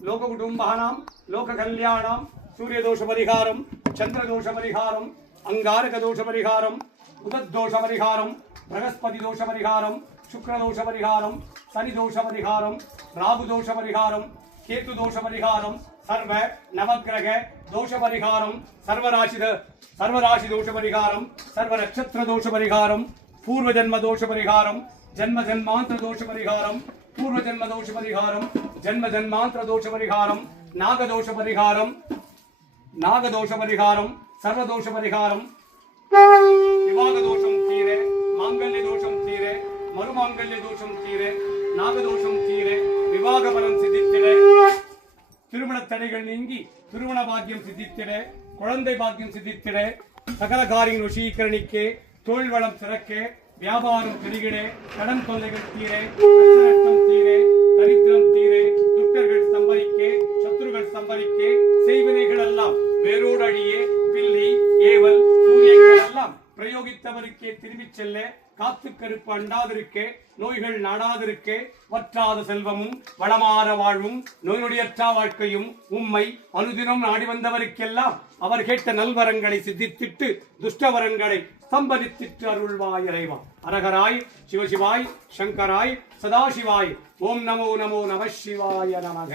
लोक कुटुंबानां लोक कल्याणं सूर्य दोष परिहारं चंद्र दोष परिहारं अंगारक दोष परिहारं उदत दोष परिहारं बृहस्पति दोष परिहारं शुक्र दोष परिहारं शनि दोष परिहारं राहु दोष परिहारं केतु दोष परिहारं सर्व नवग्रह दोष परिहारं सर्वराशि दोष परिहारं सर्व नक्षत्र दोष परिहारं पूर्व जन्म दोष परिहारं जन्म जन्मांतर दोष परिहारं पूर्व जन्म दोष परिहारं जन्म जन्मांतर दोष परिहारं नाग दोष परिहारं सर्व दोष परिहारं विवाह दोषम तीरे मांगल्य दोषम तीरे मरुमांगल्य दोषम तीरे नाग दोषम तीरे विवाह बலம் சித்தித்திட திருமண தடைகள் நீங்கி திருமண பாக்கியம் சித்தித்திட குழந்தை பாக்கியம் சித்தித்திட சகல காரியங்கள் வசீகரணிக்கே தொழில் வளம் சிறக்க வியாபாரம் பெருகிட கடன் தொல்லைகள் தீரே நஷ்டம் தீரே தரித்திரம் தீரே துட்டர்கள் சம்பரிக்கே சத்துருகள் சம்பரிக்கே செய்வினைகள் எல்லாம் வேரோடு அழியே பில்லி ஏவல் சூரியங்கள் எல்லாம் பிரயோகித்தவருக்கே திரும்பிச் செல்ல காத்து கருப்பு அண்டாதிருக்கே நோய்கள் நாடாதிருக்கே வற்றாத செல்வமும் வளமாற வாழ்வும் நோய்நொடியற்ற வாழ்க்கையும் உம்மை அனுதினம் நாடி வந்தவருக்கெல்லாம் அவர் கேட்ட நல்வரங்களை சித்தித்திட்டு துஷ்டவரங்களை சம்பரித்திட்டு அருள்வாய் இறைவா. அரகராய் சிவசிவாய் சங்கராய் சதாசிவாய். ஓம் நமோ நமோ நம சிவாய நமக.